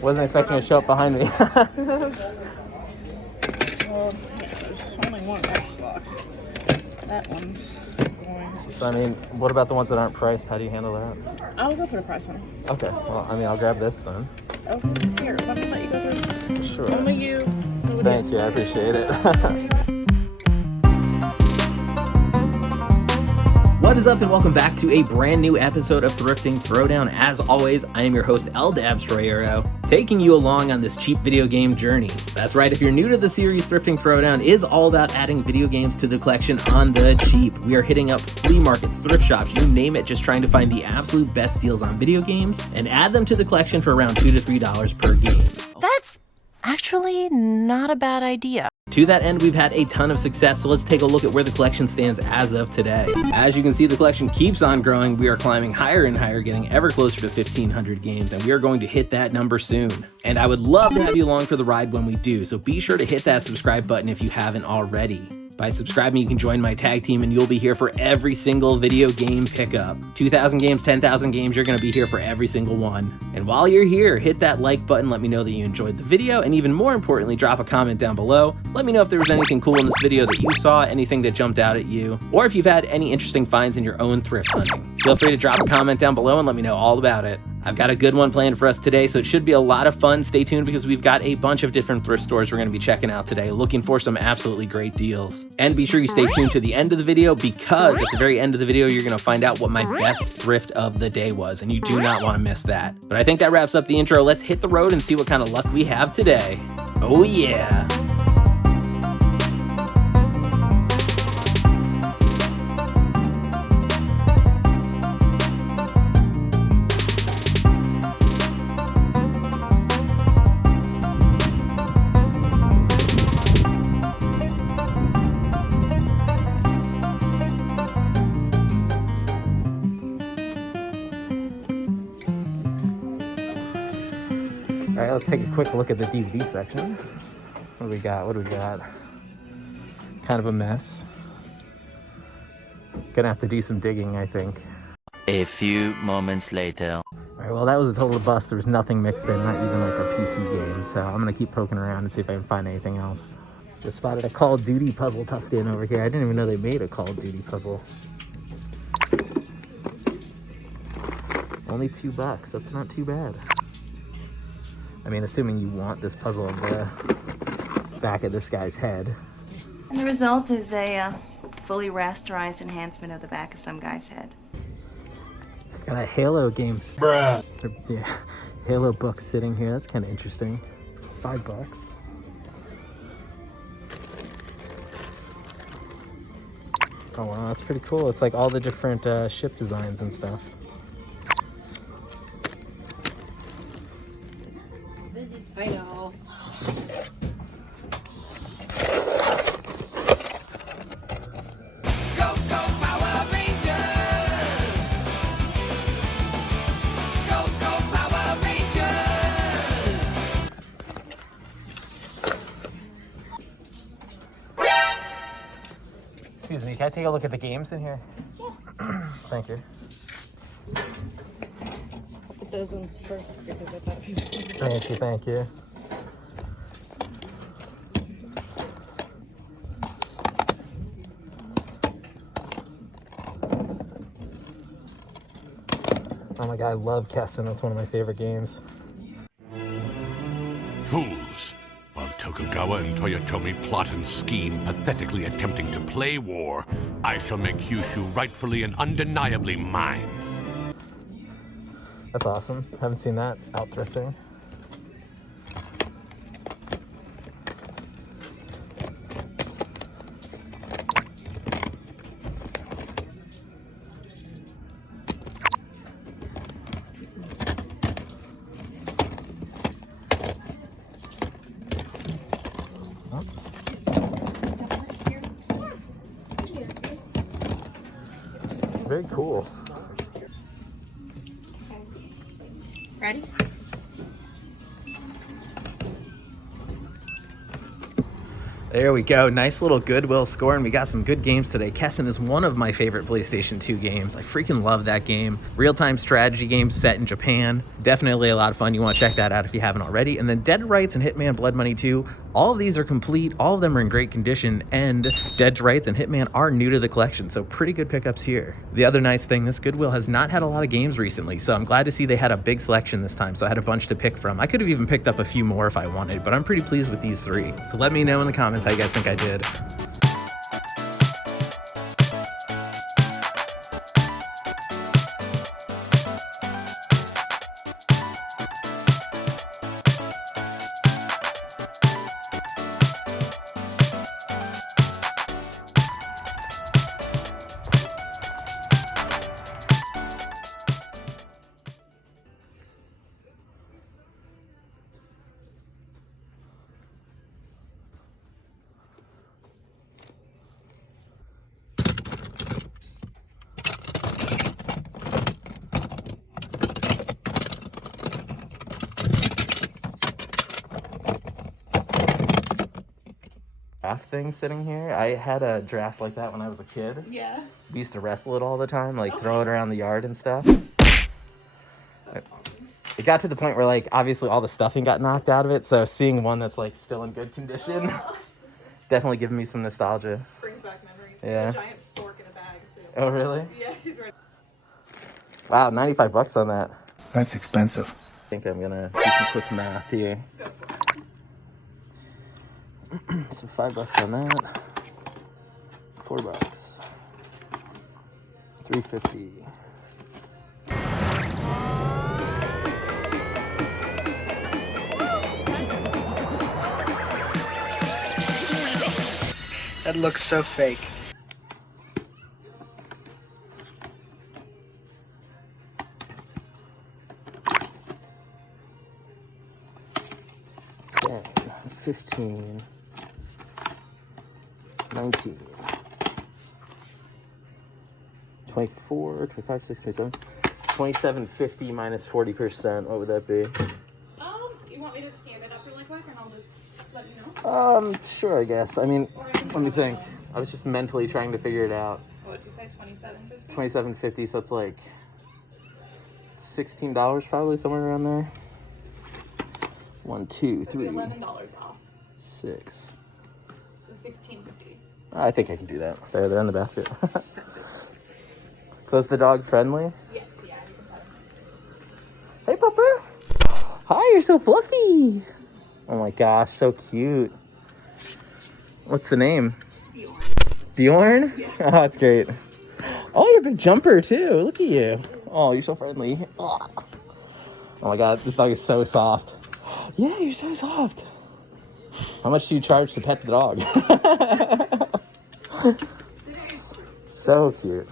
Wasn't expecting to show up behind me. Well, yeah, there's only one Xbox. That one's going to... So, I mean, what about the ones that aren't priced? How do you handle that? I'll go put a price on it. Okay, well, I mean, I'll grab this then. Okay, here, let me let you go through. Sure. Only you. Thank you, I appreciate it. What is up, and welcome back to a brand new episode of Thrifting Throwdown. As always, I am your host, Dabamaniacs, taking you along on this cheap video game journey. That's right, if you're new to the series, Thrifting Throwdown is all about adding video games to the collection on the cheap. We are hitting up flea markets, thrift shops, you name it, just trying to find the absolute best deals on video games and add them to the collection for around $2 to $3 per game. That's actually not a bad idea. To that end, we've had a ton of success, so let's take a look at where the collection stands as of today. As you can see, the collection keeps on growing. We are climbing higher and higher, getting ever closer to 1,500 games, and we are going to hit that number soon. And I would love to have you along for the ride when we do, so be sure to hit that subscribe button if you haven't already. By subscribing, you can join my tag team and you'll be here for every single video game pickup. 2,000 games, 10,000 games, you're gonna be here for every single one. And while you're here, hit that like button, let me know that you enjoyed the video, and even more importantly, drop a comment down below. Let me know if there was anything cool in this video that you saw, anything that jumped out at you, or if you've had any interesting finds in your own thrift hunting. Feel free to drop a comment down below and let me know all about it. I've got a good one planned for us today, so it should be a lot of fun. Stay tuned because we've got a bunch of different thrift stores we're going to be checking out today, looking for some absolutely great deals. And be sure you stay tuned to the end of the video, because at the very end of the video, you're going to find out what my best thrift of the day was, and you do not want to miss that. But I think that wraps up the intro. Let's hit the road and see what kind of luck we have today. Oh yeah! All right, let's take a quick look at the DVD section. What do we got? What do we got? Kind of a mess. Gonna have to do some digging, I think. A few moments later. All right, well, that was a total bust. There was nothing mixed in, not even like a PC game. So I'm gonna keep poking around and see if I can find anything else. Just spotted a Call of Duty puzzle tucked in over here. I didn't even know they made a Call of Duty puzzle. Only $2. That's not too bad. I mean, assuming you want this puzzle on the back of this guy's head. And the result is a fully rasterized enhancement of the back of some guy's head. It's got a Halo game. Bruh. Yeah, Halo book sitting here. That's kind of interesting. $5. Oh wow, that's pretty cool. It's like all the different ship designs and stuff. I know. Go, go, Power Rangers! Go, go, Power Rangers! Excuse me, can I take a look at the games in here? Yeah. Thank you. Put those ones first because I thought you were... Thank you, thank you. Oh my god, I love Kessen. That's one of my favorite games. Fools! While Tokugawa and Toyotomi plot and scheme, pathetically attempting to play war, I shall make Kyushu rightfully and undeniably mine. That's awesome. Haven't seen that out thrifting. Oops. Very cool. There we go. Nice little Goodwill score, and we got some good games today. Kessen is one of my favorite PlayStation 2 games. I freaking love that game. Real-time strategy game set in Japan. Definitely a lot of fun. You want to check that out if you haven't already. And then Dead to Rights and Hitman Blood Money 2, all of these are complete. All of them are in great condition, and Dead to Rights and Hitman are new to the collection, so pretty good pickups here. The other nice thing, this Goodwill has not had a lot of games recently, so I'm glad to see they had a big selection this time, so I had a bunch to pick from. I could have even picked up a few more if I wanted, but I'm pretty pleased with these 3. So let me know in the comments how you guys think I did. Thing sitting here. I had a draft like that when I was a kid. Yeah. We used to wrestle it all the time, like throw it around the yard and stuff. It got to the point where like obviously all the stuffing got knocked out of it, so seeing one that's like still in good condition definitely giving me some nostalgia. Brings back memories. Yeah. A giant stork in a bag too. Oh really? Yeah, he's ready. Wow, $95 on that. That's expensive. I think I'm gonna do some quick math here. So $5 on that. $4. $3.50. That looks so fake. $10, $15, $19, $24, $25, $26, $27, $27.50 minus 40%. What would that be? You want me to stand it up really quick and I'll just let you know? Sure, I guess. I mean, let me think. I was just mentally trying to figure it out. What did you say, $27.50? $27.50, so it's like $16 probably, somewhere around there. 1, 2, 3, $11 off. 6. So $16.50. I think I can do that. There, they're in the basket. So is the dog friendly? Yes, yeah, you can pet him. Hey, Pupper. Hi, you're so fluffy. Oh my gosh, so cute. What's the name? Bjorn. Bjorn? Yeah. Oh, that's great. Oh, you're a big jumper too. Look at you. Oh, you're so friendly. Oh my god, this dog is so soft. Yeah, you're so soft. How much do you charge to pet the dog? So cute.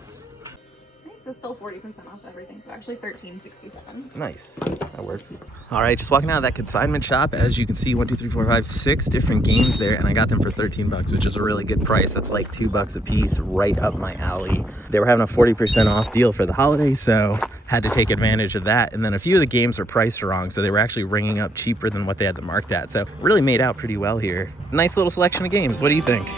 Nice, it's still 40% off everything, so actually $13.67. Nice. That works. All right, just walking out of that consignment shop. As you can see, 1, 2, 3, 4, 5, 6 different games there, and I got them for $13, which is a really good price. That's like $2 a piece, right up my alley. They were having a 40% off deal for the holiday, so had to take advantage of that. And then a few of the games were priced wrong, so they were actually ringing up cheaper than what they had them marked at. So really made out pretty well here. Nice little selection of games. What do you think?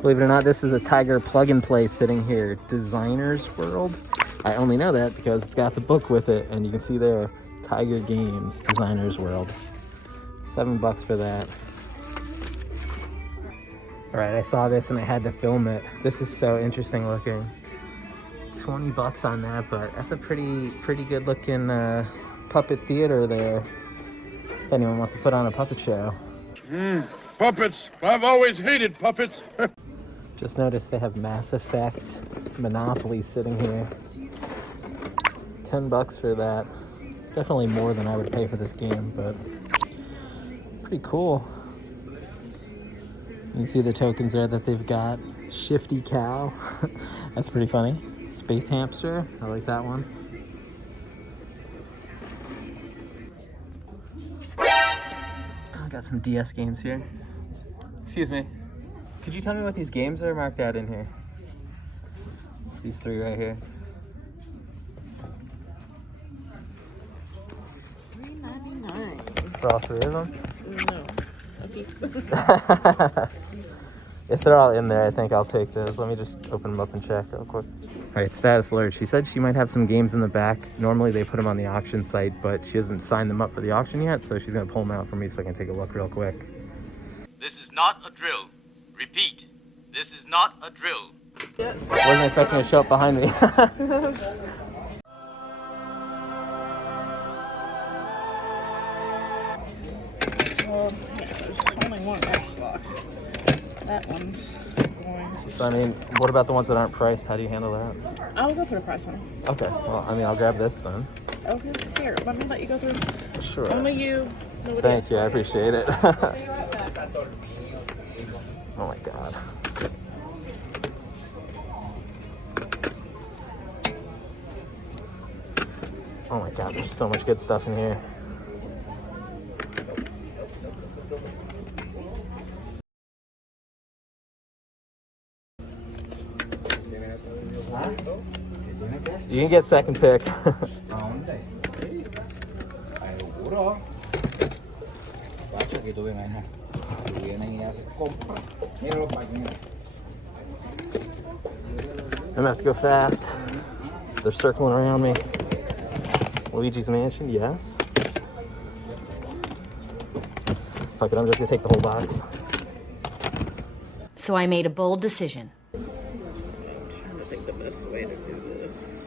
Believe it or not, this is a Tiger plug-and-play sitting here. Designer's World. I only know that because it's got the book with it, and you can see there, Tiger Games, Designer's World. $7 for that. All right, I saw this and I had to film it. This is so interesting looking. $20 on that, but that's a pretty good looking puppet theater there. If anyone wants to put on a puppet show. Puppets! I've always hated puppets! Just noticed they have Mass Effect Monopoly sitting here. $10 for that. Definitely more than I would pay for this game, but pretty cool. You can see the tokens there that they've got. Shifty Cow. That's pretty funny. Space Hamster. I like that one. Got some DS games here. Excuse me. Could you tell me what these games are marked out in here? These three right here. $3.99. For all three of them? No. If they're all in there, I think I'll take those. Let me just open them up and check real quick. All right, status alert. She said she might have some games in the back. Normally they put them on the auction site, but she hasn't signed them up for the auction yet, so she's gonna pull them out for me so I can take a look real quick. This is not a drill. Repeat, this is not a drill. Wasn't expecting to show up behind me. Yeah, there's only one Xbox. That one's going to... So, I mean, what about the ones that aren't priced? How do you handle that? I'll go put a price on it. Okay, well, I mean, I'll grab this then. Okay, here, let me let you go through. Sure. Only you. Nobody Thank else. you, I appreciate it. Oh my god. Oh my god, there's so much good stuff in here. You can get second pick. I'm gonna have to go fast. They're circling around me. Luigi's Mansion, yes. Fuck it, I'm just gonna take the whole box. So I made a bold decision. I'm trying to think the best way to do this.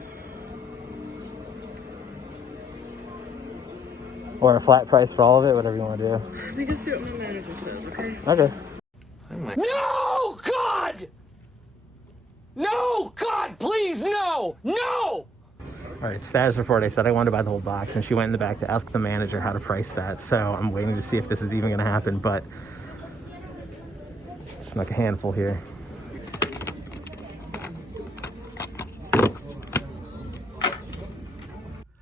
Or a flat price for all of it, whatever you want to do. I think I'll see what my manager says, okay? Okay. No, God! No, God, please, no! No! All right, status report. I said I wanted to buy the whole box, and she went in the back to ask the manager how to price that. So I'm waiting to see if this is even going to happen, but it's like a handful here.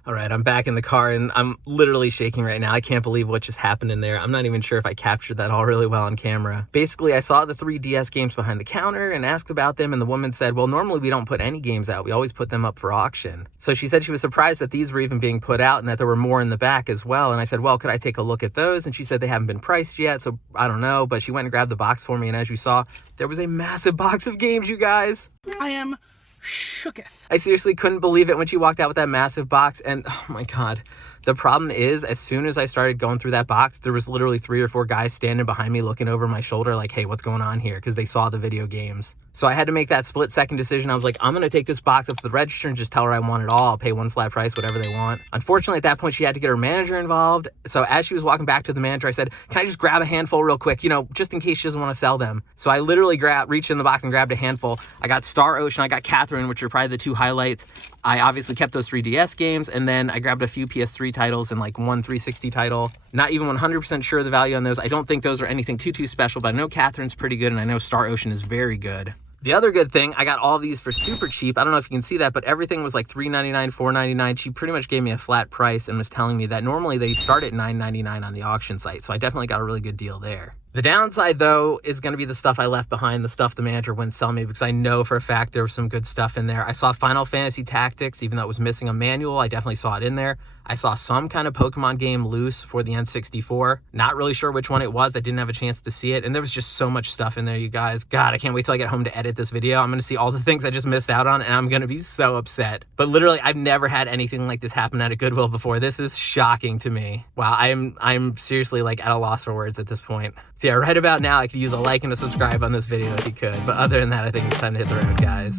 All right, I'm back in the car and I'm literally shaking right now. I can't believe what just happened in there. I'm not even sure if I captured that all really well on camera. Basically, I saw the 3 DS games behind the counter and asked about them, and the woman said, well, normally we don't put any games out. We always put them up for auction. So she said she was surprised that these were even being put out and that there were more in the back as well. And I said, well, could I take a look at those? And she said they haven't been priced yet, so I don't know. But she went and grabbed the box for me, and as you saw, there was a massive box of games, you guys. I am shooketh. I seriously couldn't believe it when she walked out with that massive box, and oh my god. The problem is, as soon as I started going through that box, there was literally 3 or 4 guys standing behind me looking over my shoulder like, hey, what's going on here? Because they saw the video games. So I had to make that split-second decision. I was like, I'm going to take this box up to the register and just tell her I want it all. I'll pay one flat price, whatever they want. Unfortunately, at that point, she had to get her manager involved. So as she was walking back to the manager, I said, can I just grab a handful real quick, you know, just in case she doesn't want to sell them. So I literally reached in the box and grabbed a handful. I got Star Ocean, I got Catherine, which are probably the 2 highlights. I obviously kept those 3 DS games, and then I grabbed a few PS3 titles and like one 360 title. Not even 100% sure of the value on those. I don't think those are anything too special, but I know Catherine's pretty good, and I know Star Ocean is very good. The other good thing, I got all these for super cheap. I don't know if you can see that, but everything was like $3.99, $4.99. She pretty much gave me a flat price and was telling me that normally they start at $9.99 on the auction site, so I definitely got a really good deal there. The downside, though, is going to be the stuff I left behind, the stuff the manager wouldn't sell me, because I know for a fact there was some good stuff in there. I saw Final Fantasy Tactics, even though it was missing a manual, I definitely saw it in there. I saw some kind of Pokemon game loose for the N64. Not really sure which one it was. I didn't have a chance to see it, and there was just so much stuff in there, you guys. God, I can't wait till I get home to edit this video. I'm going to see all the things I just missed out on, and I'm going to be so upset. But literally, I've never had anything like this happen at a Goodwill before. This is shocking to me. Wow, I'm seriously like at a loss for words at this point. So yeah, right about now, I could use a like and a subscribe on this video if you could. But other than that, I think it's time to hit the road, guys.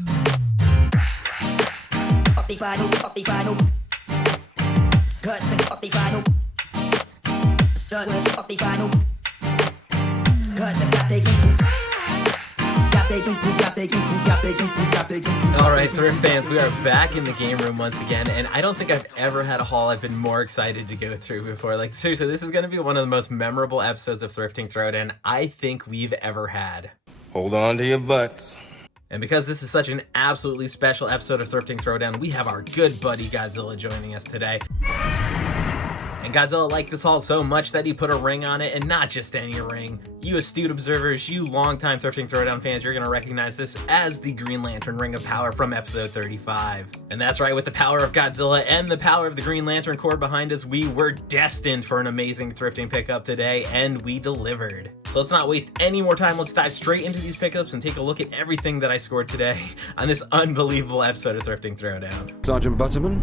Alright, Thrift fans, we are back in the game room once again, and I don't think I've ever had a haul I've been more excited to go through before. Like, seriously, this is going to be one of the most memorable episodes of Thrifting Throwdown I think we've ever had. Hold on to your butts. And because this is such an absolutely special episode of Thrifting Throwdown, we have our good buddy Godzilla joining us today. And Godzilla liked this haul so much that he put a ring on it, and not just any ring. You astute observers, you longtime Thrifting Throwdown fans, you're gonna recognize this as the Green Lantern Ring of Power from episode 35. And that's right, with the power of Godzilla and the power of the Green Lantern Corps behind us, we were destined for an amazing thrifting pickup today, and we delivered. So let's not waste any more time, let's dive straight into these pickups and take a look at everything that I scored today on this unbelievable episode of Thrifting Throwdown. Sergeant Butterman,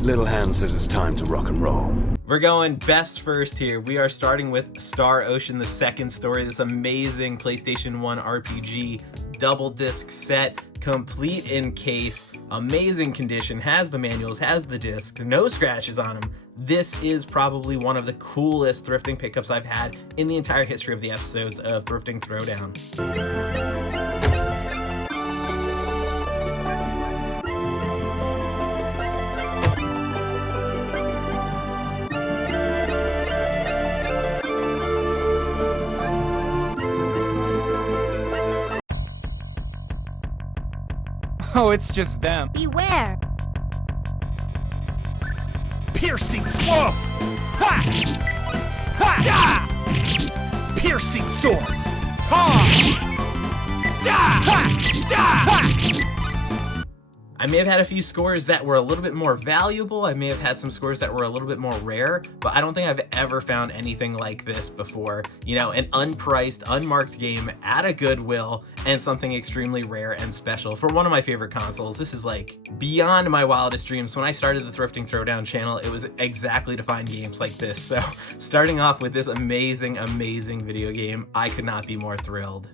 Little Hand says it's time to rock and roll. We're going best first here. We are starting with Star Ocean, the second story, this amazing PlayStation 1 RPG double disc set, complete in case, amazing condition, has the manuals, has the discs, no scratches on them. This is probably one of the coolest thrifting pickups I've had in the entire history of the episodes of Thrifting Throwdown. Oh, it's just them. Beware! Piercing swoop! Ha! Ha! Yeah! Piercing sword! Ha! Yeah! Ha! Yeah! Ha! I may have had a few scores that were a little bit more valuable. I may have had some scores that were a little bit more rare, but I don't think I've ever found anything like this before. You know, an unpriced, unmarked game at a Goodwill and something extremely rare and special for one of my favorite consoles. This is like beyond my wildest dreams. When I started the Thrifting Throwdown channel, it was exactly to find games like this. So starting off with this amazing, amazing video game, I could not be more thrilled.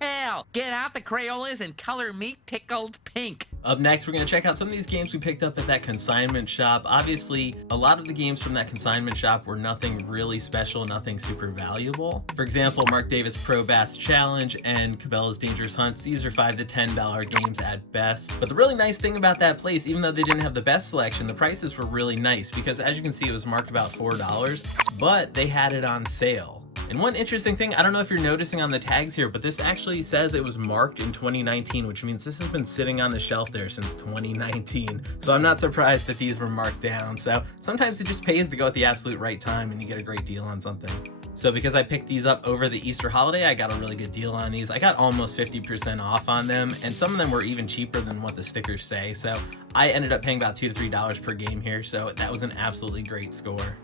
Well, get out the Crayolas and color me tickled pink. Up next, we're going to check out some of these games we picked up at that consignment shop. Obviously, a lot of the games from that consignment shop were nothing really special, nothing super valuable. For example, Mark Davis Pro Bass Challenge and Cabela's Dangerous Hunts. These are $5 to $10 games at best. But the really nice thing about that place, even though they didn't have the best selection, the prices were really nice because as you can see, it was marked about $4, but they had it on sale. And one interesting thing, I don't know if you're noticing on the tags here, but this actually says it was marked in 2019, which means this has been sitting on the shelf there since 2019. So I'm not surprised that these were marked down. So sometimes it just pays to go at the absolute right time and you get a great deal on something. So because I picked these up over the Easter holiday, I got a really good deal on these. I got almost 50% off on them, and some of them were even cheaper than what the stickers say. So I ended up paying about $2 to $3 per game here. So that was an absolutely great score.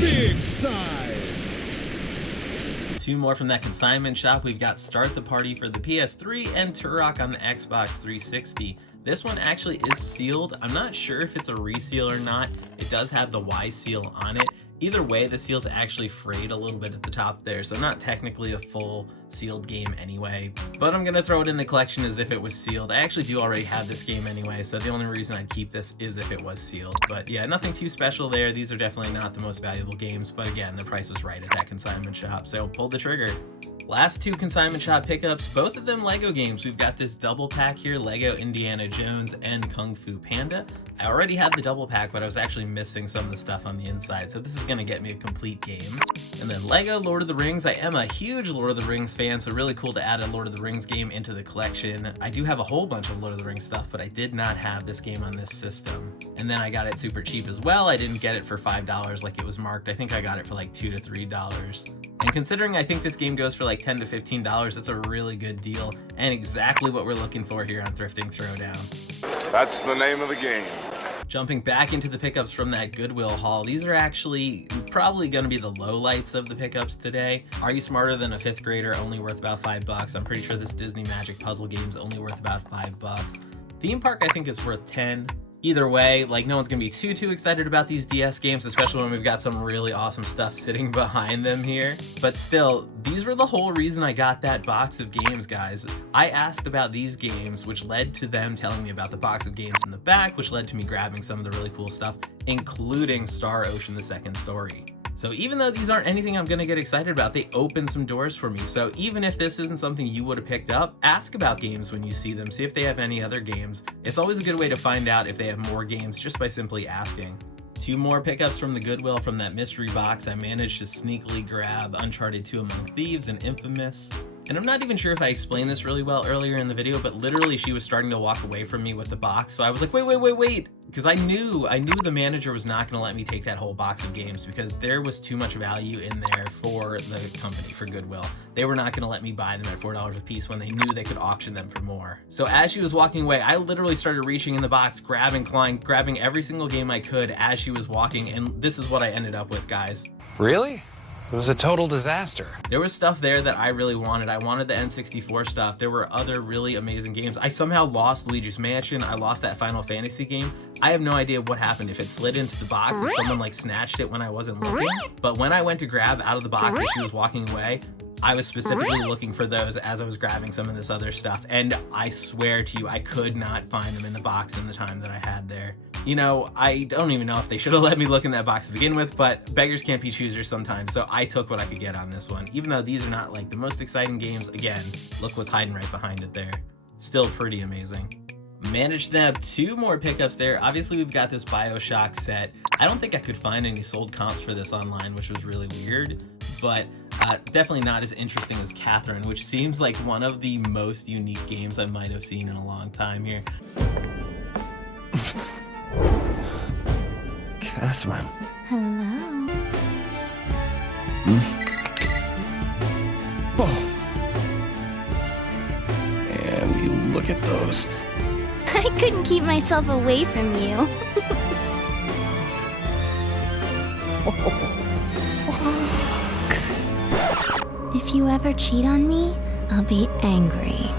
Big size. Two more from that consignment shop. We've got Start the Party for the PS3 and Turok on the Xbox 360. This one actually is sealed. I'm not sure if it's a reseal or not. It does have the Y seal on it. Either way, the seal's actually frayed a little bit at the top there, so not technically a full sealed game anyway. But I'm gonna throw it in the collection as if it was sealed. I actually do already have this game anyway, so the only reason I'd keep this is if it was sealed. But yeah, nothing too special there. These are definitely not the most valuable games, but again, the price was right at that consignment shop, so pulled the trigger. Last two consignment shop pickups, both of them Lego games. We've got this double pack here, Lego Indiana Jones and Kung Fu Panda. I already had the double pack, but I was actually missing some of the stuff on the inside, so this is gonna get me a complete game. And then Lego Lord of the Rings. I am a huge Lord of the Rings fan, so really cool to add a Lord of the Rings game into the collection. I do have a whole bunch of Lord of the Rings stuff, but I did not have this game on this system. And then I got it super cheap as well. I didn't get it for $5 like it was marked. I think I got it for like $2 to $3. And considering I think this game goes for like $10 to $15, that's a really good deal and exactly what we're looking for here on Thrifting Throwdown. That's the name of the game. Jumping back into the pickups from that Goodwill haul, these are actually probably going to be the lowlights of the pickups today. Are You Smarter Than a Fifth Grader? Only worth about $5. I'm pretty sure this Disney Magic puzzle game is only worth about $5. Theme Park I think is worth $10. Either way, like no one's gonna be too excited about these DS games, especially when we've got some really awesome stuff sitting behind them here. But still, these were the whole reason I got that box of games, guys. I asked about these games, which led to them telling me about the box of games in the back, which led to me grabbing some of the really cool stuff, including Star Ocean: The Second Story. So even though these aren't anything I'm gonna get excited about, they open some doors for me. So even if this isn't something you would have picked up, ask about games when you see them. See if they have any other games. It's always a good way to find out if they have more games just by simply asking. Two more pickups from the Goodwill from that mystery box. I managed to sneakily grab Uncharted 2 Among Thieves and Infamous. And I'm not even sure if I explained this really well earlier in the video, but literally she was starting to walk away from me with the box. So I was like, wait. Because I knew the manager was not going to let me take that whole box of games because there was too much value in there for the company, for Goodwill. They were not going to let me buy them at $4 a piece when they knew they could auction them for more. So as she was walking away, I literally started reaching in the box, grabbing every single game I could as she was walking, and this is what I ended up with, guys. Really? It was a total disaster. There was stuff there that I really wanted. I wanted the N64 stuff. There were other really amazing games. I somehow lost Luigi's Mansion. I lost that Final Fantasy game. I have no idea what happened, if it slid into the box, if someone like snatched it when I wasn't looking. But when I went to grab out of the box as she was walking away, I was specifically looking for those as I was grabbing some of this other stuff. And I swear to you, I could not find them in the box in the time that I had there. You know, I don't even know if they should have let me look in that box to begin with, but beggars can't be choosers sometimes, so I took what I could get on this one. Even though these are not like the most exciting games, again, look what's hiding right behind it there. Still pretty amazing. Managed to have 2 more pickups there. Obviously, we've got this BioShock set. I don't think I could find any sold comps for this online, which was really weird, but definitely not as interesting as Catherine, which seems like one of the most unique games I might have seen in a long time here. Catherine. Hello. Oh. And you look at those. I couldn't keep myself away from you. If you ever cheat on me, I'll be angry.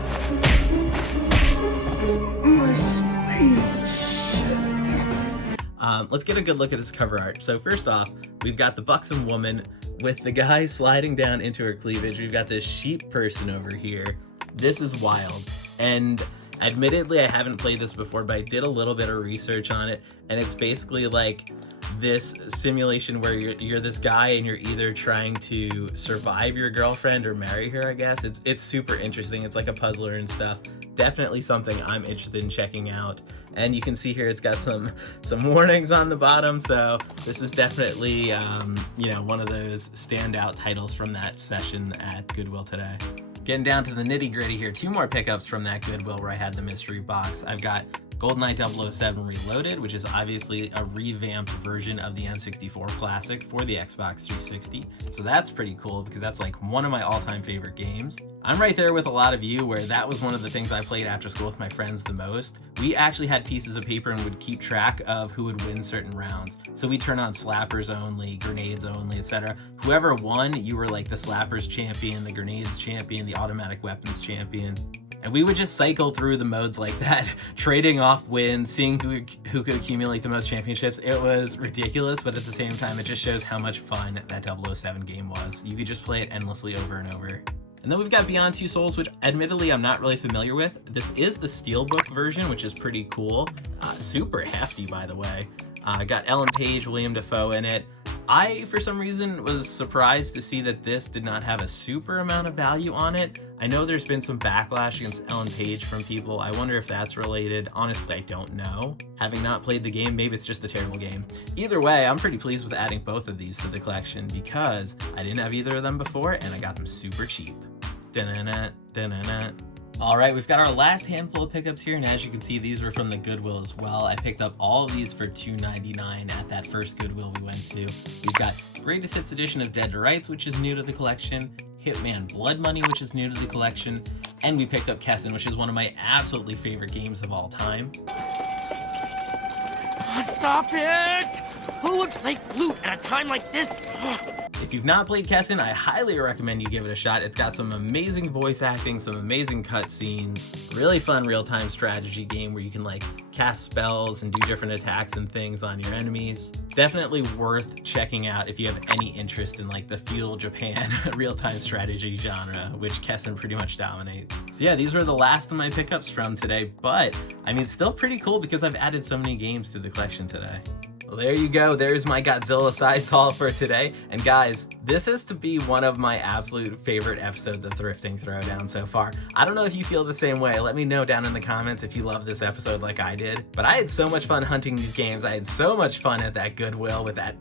Let's get a good look at this cover art. So first off, we've got the buxom woman with the guy sliding down into her cleavage. We've got this sheep person over here. This is wild. And admittedly, I haven't played this before, but I did a little bit of research on it. And it's basically like this simulation where you're this guy and you're either trying to survive your girlfriend or marry her, I guess. It's super interesting. It's like a puzzler and stuff. Definitely something I'm interested in checking out. And you can see here it's got some warnings on the bottom, so this is definitely you know, one of those standout titles from that session at Goodwill today. Getting down to the nitty-gritty here, 2 more pickups from that Goodwill where I had the mystery box. I've got GoldenEye 007 Reloaded, which is obviously a revamped version of the N64 classic for the Xbox 360. So that's pretty cool because that's like one of my all-time favorite games. I'm right there with a lot of you where that was one of the things I played after school with my friends the most. We actually had pieces of paper and would keep track of who would win certain rounds. So we'd turn on slappers only, grenades only, etc. Whoever won, you were like the slappers champion, the grenades champion, the automatic weapons champion. And we would just cycle through the modes like that, trading off wins, seeing who could accumulate the most championships. It was ridiculous, but at the same time, it just shows how much fun that 007 game was. You could just play it endlessly over and over. And then we've got Beyond Two Souls, which admittedly I'm not really familiar with. This is the Steelbook version, which is pretty cool. Super hefty, by the way. Got Ellen Page, William Dafoe in it. I, for some reason, was surprised to see that this did not have a super amount of value on it. I know there's been some backlash against Ellen Page from people. I wonder if that's related. Honestly, I don't know. Having not played the game, maybe it's just a terrible game. Either way, I'm pretty pleased with adding both of these to the collection because I didn't have either of them before and I got them super cheap. Da-na-na, da-na-na. All right, we've got our last handful of pickups here, and as you can see, these were from the Goodwill as well. I picked up all of these for $2.99 at that first Goodwill we went to. We've got Greatest Hits edition of Dead to Rights, which is new to the collection, Hitman Blood Money, which is new to the collection, and we picked up Kessen, which is one of my absolutely favorite games of all time. Stop it! Who would play flute at a time like this? If you've not played Kessen, I highly recommend you give it a shot. It's got some amazing voice acting, some amazing cutscenes, really fun real-time strategy game where you can like cast spells and do different attacks and things on your enemies. Definitely worth checking out if you have any interest in like the feudal Japan real-time strategy genre, which Kessen pretty much dominates. So yeah, these were the last of my pickups from today, but I mean, still pretty cool because I've added so many games to the collection today. Well, there you go. There's my Godzilla-sized haul for today. And guys, this is to be one of my absolute favorite episodes of Thrifting Throwdown so far. I don't know if you feel the same way. Let me know down in the comments if you love this episode like I did. But I had so much fun hunting these games. I had so much fun at that Goodwill with that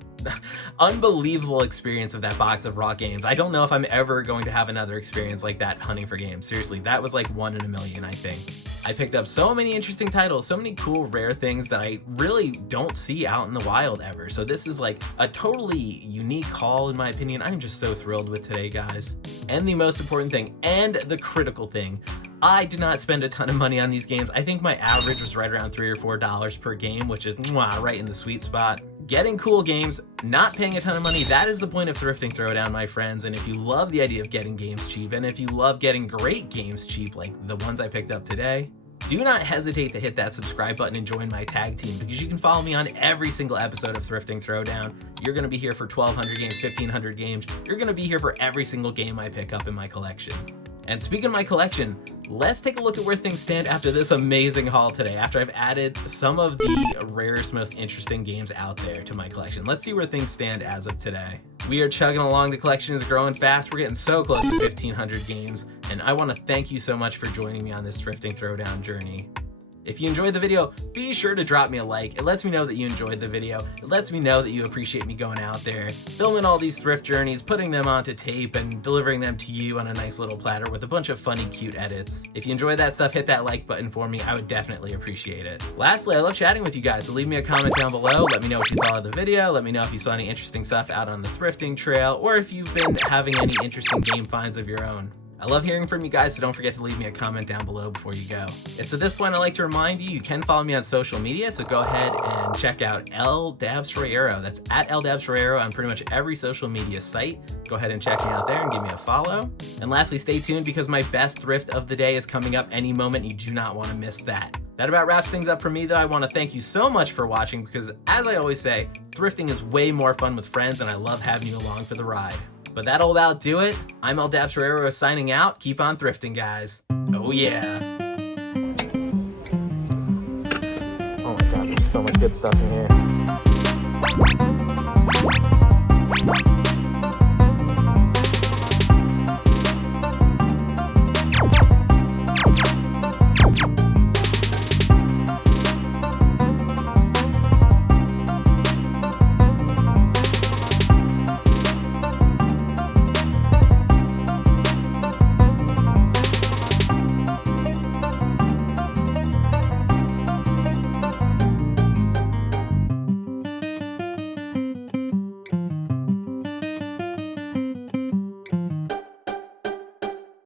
unbelievable experience of that box of raw games. I don't know if I'm ever going to have another experience like that hunting for games. Seriously, that was like 1 in a million, I think. I picked up so many interesting titles, so many cool rare things that I really don't see out in the wild ever. So this is like a totally unique haul in my opinion. I'm just so thrilled with today, guys. And the most important thing, and the critical thing, I did not spend a ton of money on these games. I think my average was right around $3 or $4 per game, which is right in the sweet spot. Getting cool games, not paying a ton of money, that is the point of Thrifting Throwdown, my friends. And if you love the idea of getting games cheap, and if you love getting great games cheap like the ones I picked up today, do not hesitate to hit that subscribe button and join my tag team, because you can follow me on every single episode of Thrifting Throwdown. You're going to be here for 1,200 games, 1,500 games. You're going to be here for every single game I pick up in my collection. And speaking of my collection, let's take a look at where things stand after this amazing haul today, after I've added some of the rarest, most interesting games out there to my collection. Let's see where things stand as of today. We are chugging along, the collection is growing fast, we're getting so close to 1,500 games, and I want to thank you so much for joining me on this Thrifting Throwdown journey. If you enjoyed the video, be sure to drop me a like. It lets me know that you enjoyed the video. It lets me know that you appreciate me going out there, filming all these thrift journeys, putting them onto tape, and delivering them to you on a nice little platter with a bunch of funny, cute edits. If you enjoyed that stuff, hit that like button for me. I would definitely appreciate it. Lastly, I love chatting with you guys, so leave me a comment down below. Let me know what you thought of the video. Let me know if you saw any interesting stuff out on the thrifting trail, or if you've been having any interesting game finds of your own. I love hearing from you guys, so don't forget to leave me a comment down below before you go. And so at this point, I'd like to remind you, you can follow me on social media, so go ahead and check out ldabstroyero. That's at ldabstroyero on pretty much every social media site. Go ahead and check me out there and give me a follow. And lastly, stay tuned because my best thrift of the day is coming up any moment. You do not want to miss that. That about wraps things up for me, though. I want to thank you so much for watching because, as I always say, thrifting is way more fun with friends, and I love having you along for the ride. But that'll about do it. I'm ldabstroyero signing out. Keep on thrifting, guys. Oh yeah. Oh my god, there's so much good stuff in here.